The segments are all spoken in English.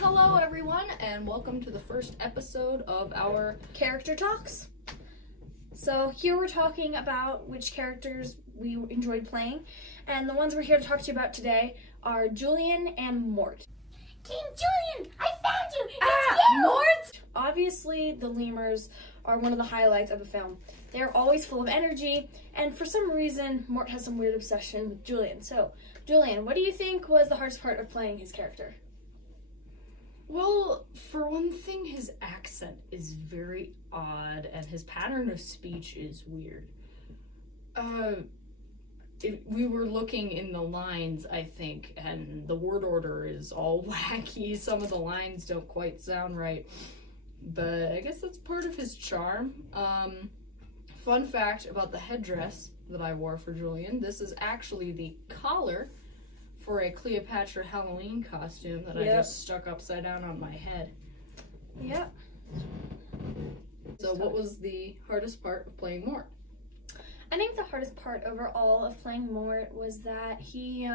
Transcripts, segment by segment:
hello everyone, and welcome to the first episode of our Character Talks. So here we're talking about which characters we enjoyed playing, and the ones we're here to talk to you about today are Julien and Mort. King Julien, I found you! It's you! Mort! Obviously, the lemurs are one of the highlights of the film. They're always full of energy, and for some reason, Mort has some weird obsession with Julien. So, Julien, what do you think was the hardest part of playing his character? Well, for one thing, his accent is very odd, and his pattern of speech is weird. We were looking in the lines, I think, and the word order is all wacky. Some of the lines don't quite sound right, but I guess that's part of his charm. Fun fact about the headdress that I wore for Julien, this is actually the collar for a Cleopatra Halloween costume that I just stuck upside down on my head. Yep. So what was the hardest part of playing Mort? I think the hardest part overall of playing Mort was that he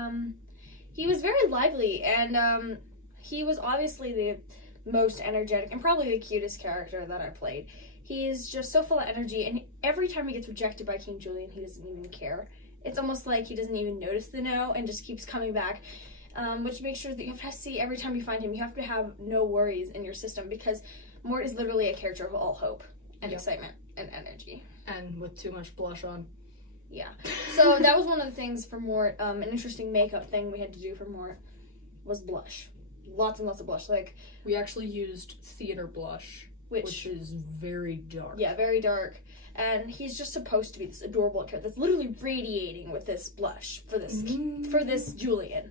was very lively, and he was obviously the most energetic and probably the cutest character that I played. He's just so full of energy, and every time he gets rejected by King Julien, he doesn't even care. It's almost like he doesn't even notice the no and just keeps coming back, which makes sure that you have to see every time you find him, you have to have no worries in your system, because Mort is literally a character of all hope and excitement and energy. And with too much blush on. Yeah. So that was one of the things for Mort. An interesting makeup thing we had to do for Mort was blush. Lots and lots of blush. Like, we actually used theater blush, which is very dark. Yeah, very dark. And he's just supposed to be this adorable character that's literally radiating with this blush for this Julien.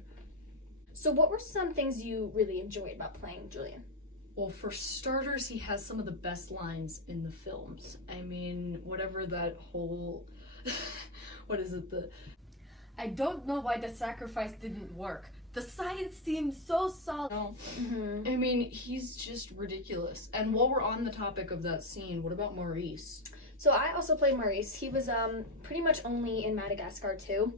So what were some things you really enjoyed about playing Julien? Well, for starters, he has some of the best lines in the films. I mean, whatever that whole... what is it? I don't know why the sacrifice didn't work. The science seems so solid. I mean, he's just ridiculous. And while we're on the topic of that scene, what about Maurice? So I also played Maurice. He was pretty much only in Madagascar 2.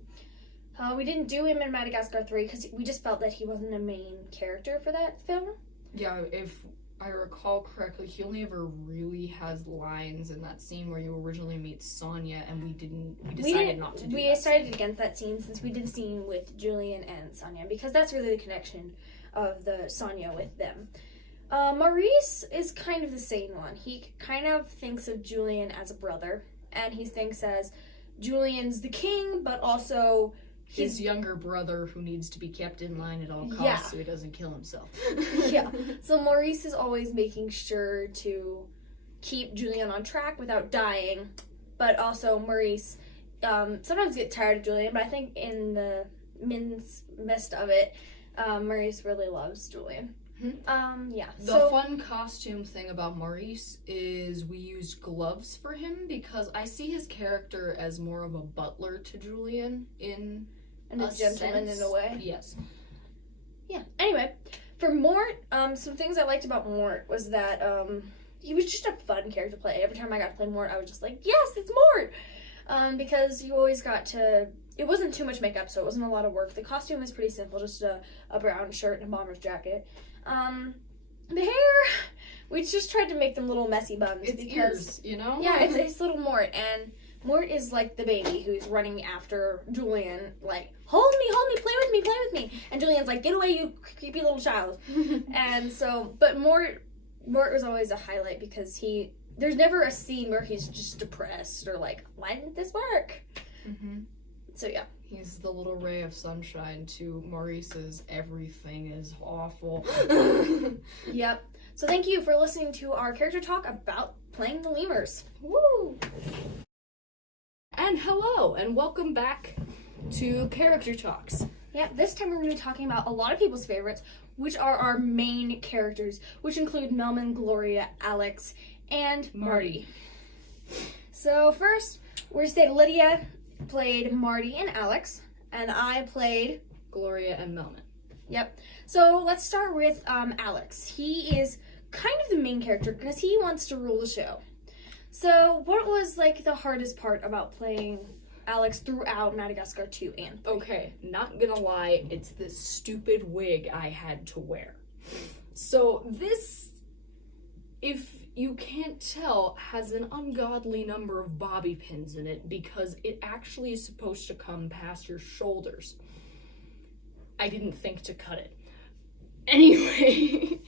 We didn't do him in Madagascar 3 because we just felt that he wasn't a main character for that film. Yeah, if I recall correctly, he only ever really has lines in that scene where you originally meet Sonia, and we decided not to do that. We decided against that scene since we did a scene with Julien and Sonia, because that's really the connection of the Sonia with them. Maurice is kind of the sane one. He kind of thinks of Julien as a brother, and he thinks as Julien's the king, but also his younger brother who needs to be kept in line at all costs so he doesn't kill himself. Yeah. So Maurice is always making sure to keep Julien on track without dying, but also Maurice sometimes gets tired of Julien, but I think in the midst of it, Maurice really loves Julien. The fun costume thing about Maurice is we used gloves for him because I see his character as more of a butler to Julien in a gentleman in a way. Yes. Yeah. Anyway, for Mort, some things I liked about Mort was that he was just a fun character to play. Every time I got to play Mort, I was just like, yes, it's Mort! Because you always got to... It wasn't too much makeup, so it wasn't a lot of work. The costume was pretty simple, just a brown shirt and a bomber's jacket. The hair, we just tried to make them little messy buns. It's ears, you know? Yeah, it's little Mort, and Mort is like the baby who's running after Julien, like, hold me, play with me. And Julien's like, get away, you creepy little child. And so, but Mort was always a highlight because there's never a scene where he's just depressed or like, why didn't this work? So yeah. He's the little ray of sunshine to Maurice's everything is awful. Yep. So thank you for listening to our character talk about playing the lemurs. Woo! And hello, and welcome back to Character Talks. Yeah, this time we're going to be talking about a lot of people's favorites, which are our main characters, which include Melman, Gloria, Alex, and Marty. So first, we're going to say Lydia played Marty and Alex, and I played Gloria and Melman. Yep. So let's start with Alex. He is kind of the main character because he wants to rule the show. So what was like the hardest part about playing Alex throughout Madagascar 2 and 3? Okay, not gonna lie, it's this stupid wig I had to wear. So this, if you can't tell, has an ungodly number of bobby pins in it because it actually is supposed to come past your shoulders. I didn't think to cut it. Anyway.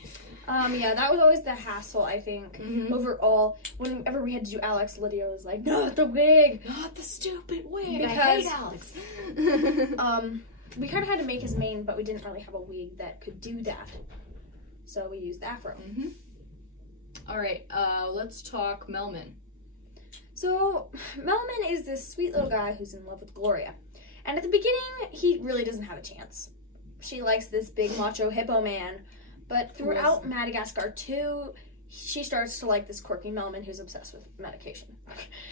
Yeah, that was always the hassle, I think, overall. Whenever we had to do Alex, Lydia was like, not the wig! Not the stupid wig! Because, I hate Alex! We kind of had to make his mane, but we didn't really have a wig that could do that. So we used the afro. Alright, let's talk Melman. So, Melman is this sweet little guy who's in love with Gloria. And at the beginning, he really doesn't have a chance. She likes this big macho hippo man. But throughout Madagascar 2, she starts to like this quirky Melman who's obsessed with medication.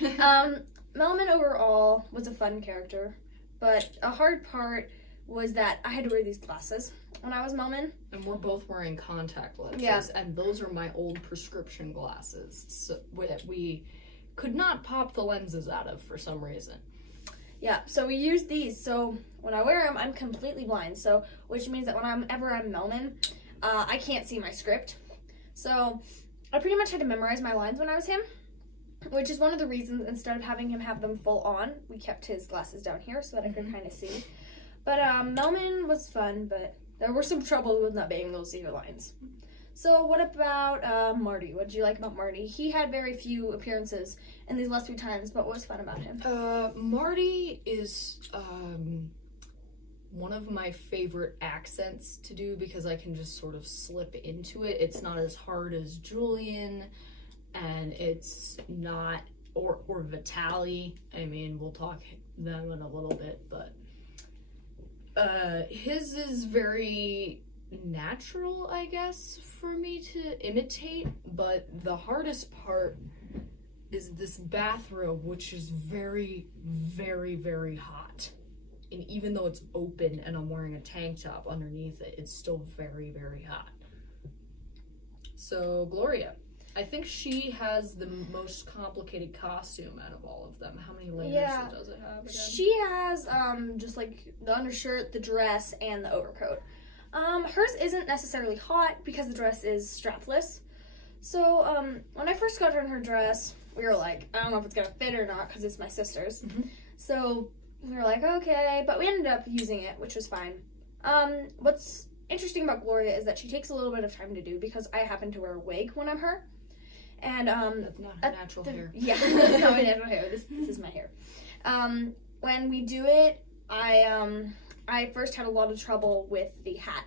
Melman overall was a fun character, but a hard part was that I had to wear these glasses when I was Melman. And we're both wearing contact lenses, and those are my old prescription glasses so that we could not pop the lenses out of for some reason. Yeah, so we used these, so when I wear them, I'm completely blind, so which means that whenever I'm Melman, I can't see my script. So I pretty much had to memorize my lines when I was him, which is one of the reasons instead of having him have them full on, we kept his glasses down here so that I could kind of see. But Melman was fun, but there were some trouble with not being able to see your lines. So what about Marty? What did you like about Marty? He had very few appearances in these last few times, but what was fun about him? Marty is one of my favorite accents to do because I can just sort of slip into it. It's not as hard as Julien, and it's not, or Vitaly. I mean, we'll talk them in a little bit, but his is very natural, I guess, for me to imitate, but the hardest part is this bathrobe, which is very, very, very hot. And even though it's open and I'm wearing a tank top underneath it, it's still very, very hot. So, Gloria. I think she has the most complicated costume out of all of them. How many layers does it have again? She has just like the undershirt, the dress, and the overcoat. Hers isn't necessarily hot because the dress is strapless. So when I first got her in her dress, we were like, I don't know if it's gonna fit or not because it's my sister's. So we were like, okay, but we ended up using it, which was fine. What's interesting about Gloria is that she takes a little bit of time to do because I happen to wear a wig when I'm her. And that's not her natural hair. Yeah, that's not my natural hair. This is my hair. When we do it, I first had a lot of trouble with the hat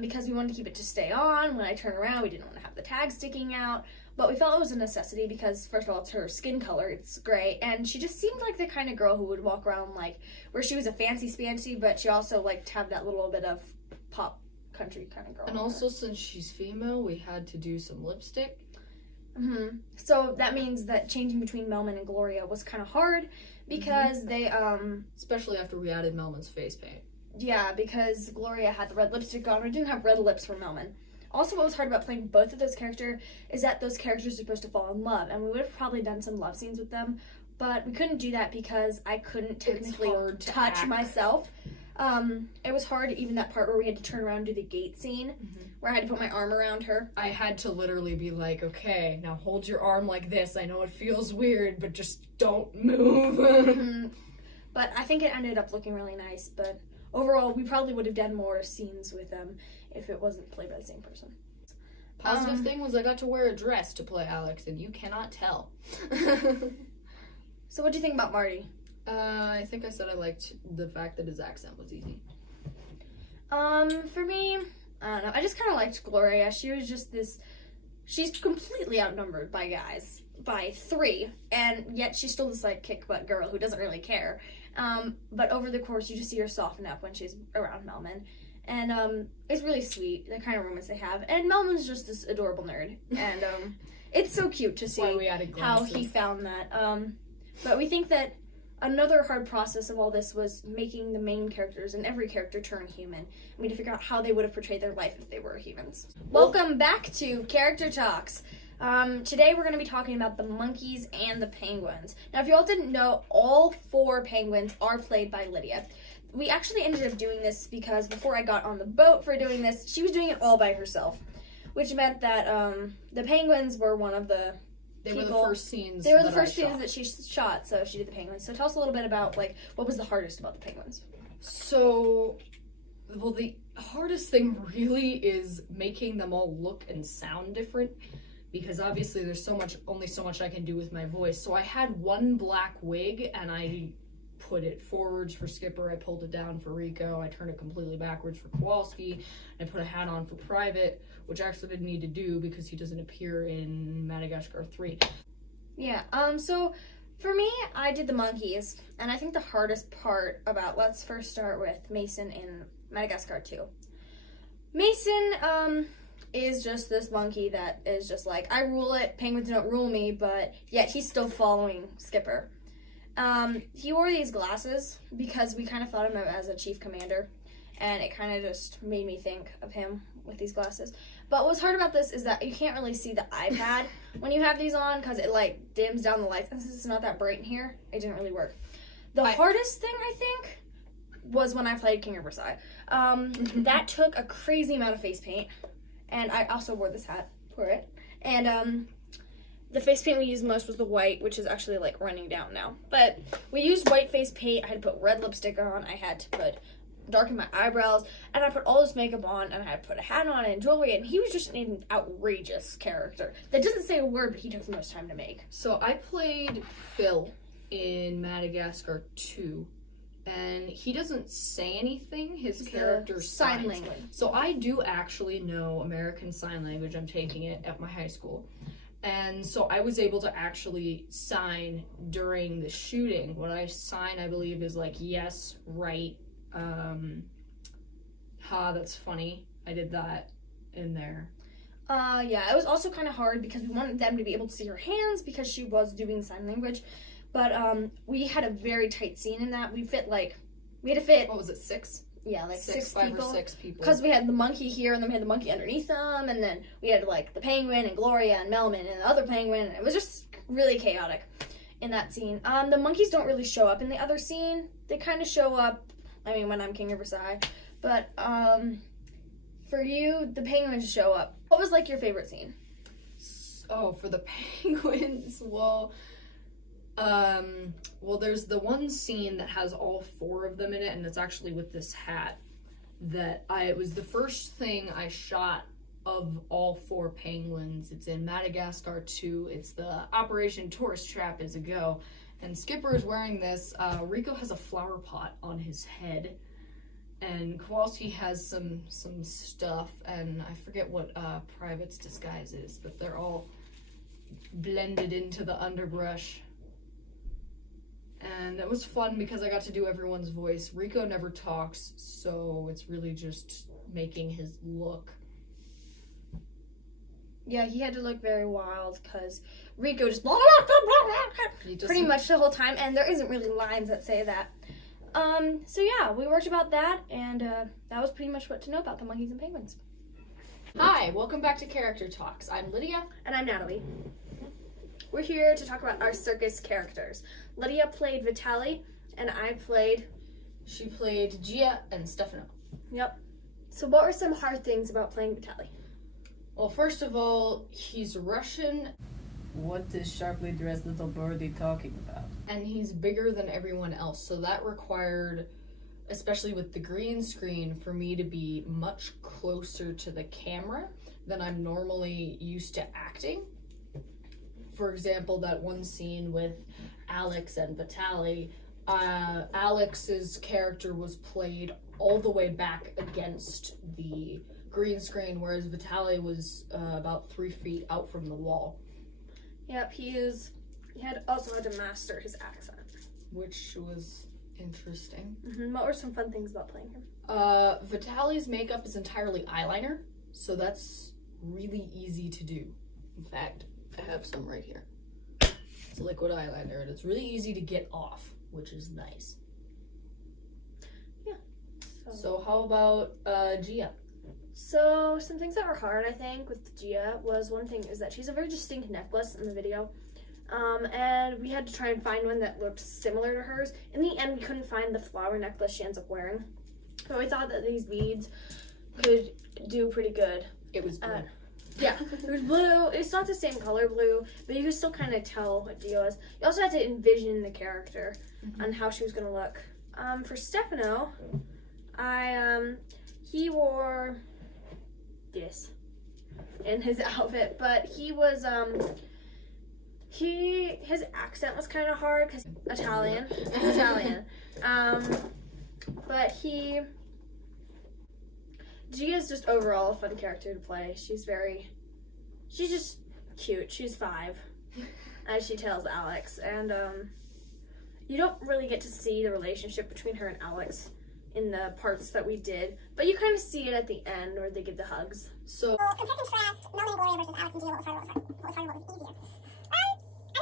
because we wanted to keep it to stay on. When I turn around, we didn't want to have the tag sticking out. But we felt it was a necessity because, first of all, it's her skin color. It's gray. And she just seemed like the kind of girl who would walk around, like, where she was a fancy, but she also liked to have that little bit of pop country kind of girl. And also, since she's female, we had to do some lipstick. So that means that changing between Melman and Gloria was kind of hard because they, especially after we added Melman's face paint. Yeah, because Gloria had the red lipstick on. We didn't have red lips for Melman. Also, what was hard about playing both of those characters is that those characters are supposed to fall in love, and we would have probably done some love scenes with them, but we couldn't do that because I couldn't technically touch myself. It was hard, even that part where we had to turn around and do the gate scene, where I had to put my arm around her. I had to literally be like, okay, now hold your arm like this. I know it feels weird, but just don't move. But I think it ended up looking really nice, but overall, we probably would have done more scenes with them if it wasn't played by the same person. Positive thing was I got to wear a dress to play Alex, and you cannot tell. So what do you think about Marty? I think I said I liked the fact that his accent was easy. For me, I don't know. I just kind of liked Gloria. She was just she's completely outnumbered by guys by 3, and yet she's still this like kick butt girl who doesn't really care. But over the course, you just see her soften up when she's around Melman. And it's really sweet, the kind of romance they have. And Melman's just this adorable nerd. And it's so cute to see how he found that. But we think that another hard process of all this was making the main characters and every character turn human. We had to figure out how they would have portrayed their life if they were humans. Welcome back to Character Talks. Today we're going to be talking about the monkeys and the penguins. Now, if you all didn't know, all 4 penguins are played by Lydia. We actually ended up doing this because before I got on the boat for doing this, she was doing it all by herself. which meant that the penguins were one of the They were the people- first scenes. They were the that first I scenes shot. that she shot, so she did the penguins. So tell us a little bit about, like, what was the hardest about the penguins? So, well, the hardest thing really is making them all look and sound different, because obviously there's only so much I can do with my voice. So I had one black wig, and I put it forwards for Skipper, I pulled it down for Rico, I turned it completely backwards for Kowalski, I put a hat on for Private, which I actually didn't need to do because he doesn't appear in Madagascar 3. Yeah, so for me, I did the monkeys, and I think the hardest part about, let's first start with Mason in Madagascar 2. Mason, is just this monkey that is just like, I rule it, penguins don't rule me, but yet he's still following Skipper. He wore these glasses because we kind of thought of him as a chief commander, and it kind of just made me think of him with these glasses. But what's hard about this is that you can't really see the iPad when you have these on because it like dims down the lights. And since it's not that bright in here, it didn't really work. The hardest thing, I think, was when I played King of Versailles. That took a crazy amount of face paint, and I also wore this hat for it. And the face paint we used most was the white, which is actually like running down now. But we used white face paint. I had to put red lipstick on. I had to put darken my eyebrows, and I put all this makeup on, and I had to put a hat on and jewelry, and he was just an outrageous character that doesn't say a word, but he took the most time to make. So I played Phil in Madagascar 2, and he doesn't say anything. His character sign signs. language. So I do actually know American Sign Language. I'm taking it at my high school. And so I was able to actually sign during the shooting. What I sign, I believe, is like yes, right, that's funny. I did that in there. Yeah, it was also kind of hard because we wanted them to be able to see her hands because she was doing sign language. But we had a very tight scene in that. We had to fit. What was it, 6? Yeah, like six five people. or 6 people. Because we had the monkey here, and then we had the monkey underneath them, and then we had like the penguin and Gloria and Melman and the other penguin. And it was just really chaotic in that scene. The monkeys don't really show up in the other scene. They kind of show up, when I'm King of Versailles. But for you, the penguins show up. What was like your favorite scene? Oh, for the penguins, well, there's the one scene that has all 4 of them in it, and it's actually with this hat it was the first thing I shot of all 4 penguins. It's in Madagascar 2. It's the Operation Tourist Trap is a go, and Skipper is wearing this. Rico has a flower pot on his head, and Kowalski has some stuff, and I forget what Private's disguise is, but they're all blended into the underbrush. And it was fun because I got to do everyone's voice. Rico never talks, so it's really just making his look. Yeah, he had to look very wild because Rico just blah, blah, blah, blah, blah, pretty much the whole time, and there isn't really lines that say that. So yeah, we worked about that, and that was pretty much what to know about the monkeys and penguins. Hi, welcome back to Character Talks. I'm Lydia. And I'm Natalie. We're here to talk about our circus characters. Lydia played Vitaly, and She played Gia and Stefano. Yep. So what were some hard things about playing Vitaly? Well, first of all, he's Russian. What is sharply dressed little birdie talking about? And he's bigger than everyone else, so that required, especially with the green screen, for me to be much closer to the camera than I'm normally used to acting. For example, that one scene with Alex and Vitaly, Alex's character was played all the way back against the green screen, whereas Vitaly was about 3 feet out from the wall. Yep, he also had to master his accent. Which was interesting. Mm-hmm. What were some fun things about playing him? Vitaly's makeup is entirely eyeliner, so that's really easy to do. In fact, I have some right here. It's liquid eyeliner, and it's really easy to get off, which is nice. Yeah. So how about Gia? So some things that were hard, I think, with Gia was, one thing is that she's a very distinct necklace in the video. And we had to try and find one that looked similar to hers. In the end, we couldn't find the flower necklace she ends up wearing. But we thought that these beads could do pretty good. It was blue. Yeah, it was blue. It's not the same color blue, but you could still kind of tell what deal is. You also had to envision the character and how she was gonna look. For Stefano, he wore this in his outfit, but he was his accent was kind of hard because Italian, but Gia's just overall a fun character to play. She's just cute. She's 5, as she tells Alex, and you don't really get to see the relationship between her and Alex in the parts that we did, but you kind of see it at the end where they give the hugs. So compare and contrast Melman and Gloria versus Alex and Gia. What was harder? What was easier? I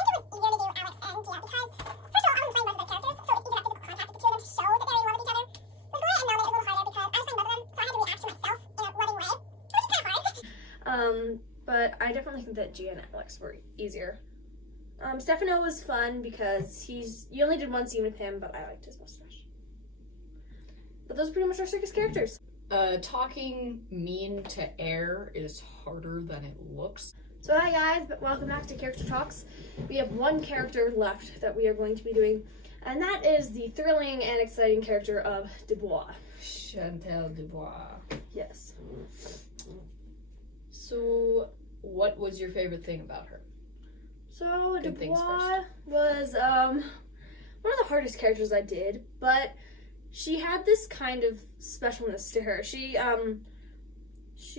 think it was easier to do Alex and Gia because, first of all, I wasn't playing both of those characters, so it's easy to have physical contact with the two of them to show that they're in love with each other. With Gloria and Melman, it was a little harder because I was playing both of them, so I had to react to myself in a loving way, which is kind of hard. But I definitely think that Gia and Alex were easier. Stefano was fun because you only did one scene with him, but I liked his mustache. But those are pretty much our circus characters. Talking mean to air is harder than it looks. So hi guys, welcome back to Character Talks. We have one character left that we are going to be doing, and that is the thrilling and exciting character of Dubois. Chantel Dubois. Yes. So, what was your favorite thing about her? So Good things Dubois was one of the hardest characters I did, but she had this kind of specialness to her. She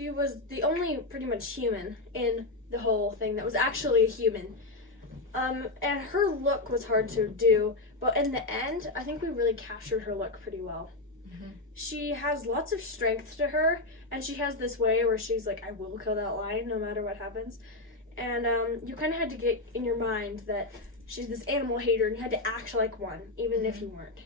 was the only pretty much human in the whole thing that was actually a human. And her look was hard to do, but in the end, I think we really captured her look pretty well. Mm-hmm. She has lots of strength to her, and she has this way where she's like, I will kill that lion no matter what happens. And you kind of had to get in your mind that she's this animal hater, and you had to act like one, even if you weren't.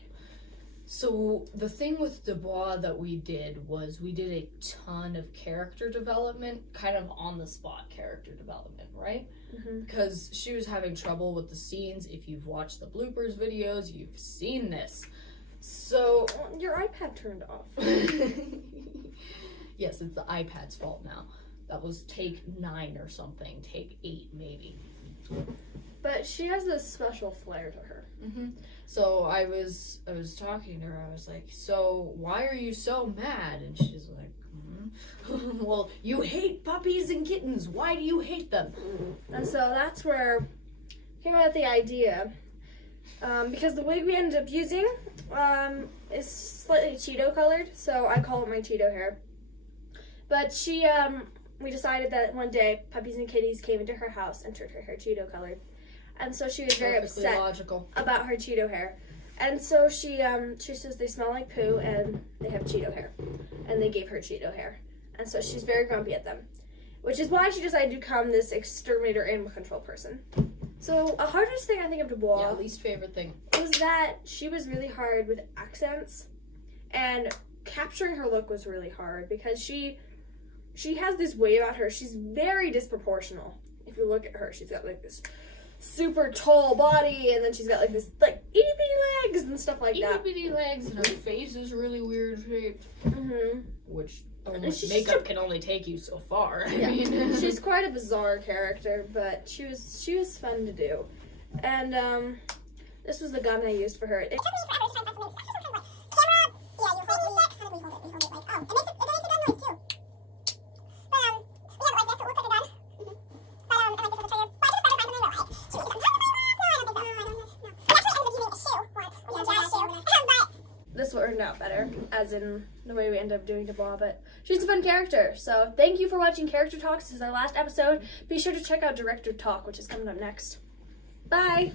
So the thing with Dubois that we did was we did a ton of character development, kind of on the spot character development, right? Mm-hmm. Because she was having trouble with the scenes. If you've watched the bloopers videos, you've seen this. So Your iPad turned off. yes, it's the iPad's fault now. That was take 9 or something, take 8 maybe. But she has this special flair to her. Mm-hmm. So I was talking to her. I was like, "So why are you so mad?" And she's like, "Well, you hate puppies and kittens. Why do you hate them?" And so that's where came out the idea. Because the wig we ended up using is slightly Cheeto colored, so I call it my Cheeto hair. But we decided that one day puppies and kitties came into her house and turned her hair Cheeto colored. And so she was very Perfectly upset logical. about her Cheeto hair. And so she says they smell like poo and they have Cheeto hair. And they gave her Cheeto hair. And so she's very grumpy at them. Which is why she decided to become this exterminator animal control person. So a hardest thing I think of Dubois Yeah, least favorite thing. was that she was really hard with accents. And capturing her look was really hard because she has this way about her. She's very disproportional. If you look at her, she's got like this super tall body, and then she's got like this like itty bitty legs and stuff like that. Itty bitty legs, and her face is really weird shaped. Mm-hmm. Which she's makeup can only take you so far. Yeah. I mean, She's quite a bizarre character, but she was fun to do. And this was the gun I used for her. It took me forever to try and find something. It's actually kind of like, camera, yeah, you hold it. How do we hold it? We hold it like, oh, it makes a gun noise too. But, we have it like this, so it looks like a gun. But, I like this as a trigger. But I just better find something real like, should we use some no, I don't think so. No, I don't know. No. We actually ended up using a shoe once. We had a shoe. But this turned out better, as in the way we ended up doing Dubois, but she's a fun character. So thank you for watching Character Talks. This is our last episode. Be sure to check out Director Talk, which is coming up next. Bye!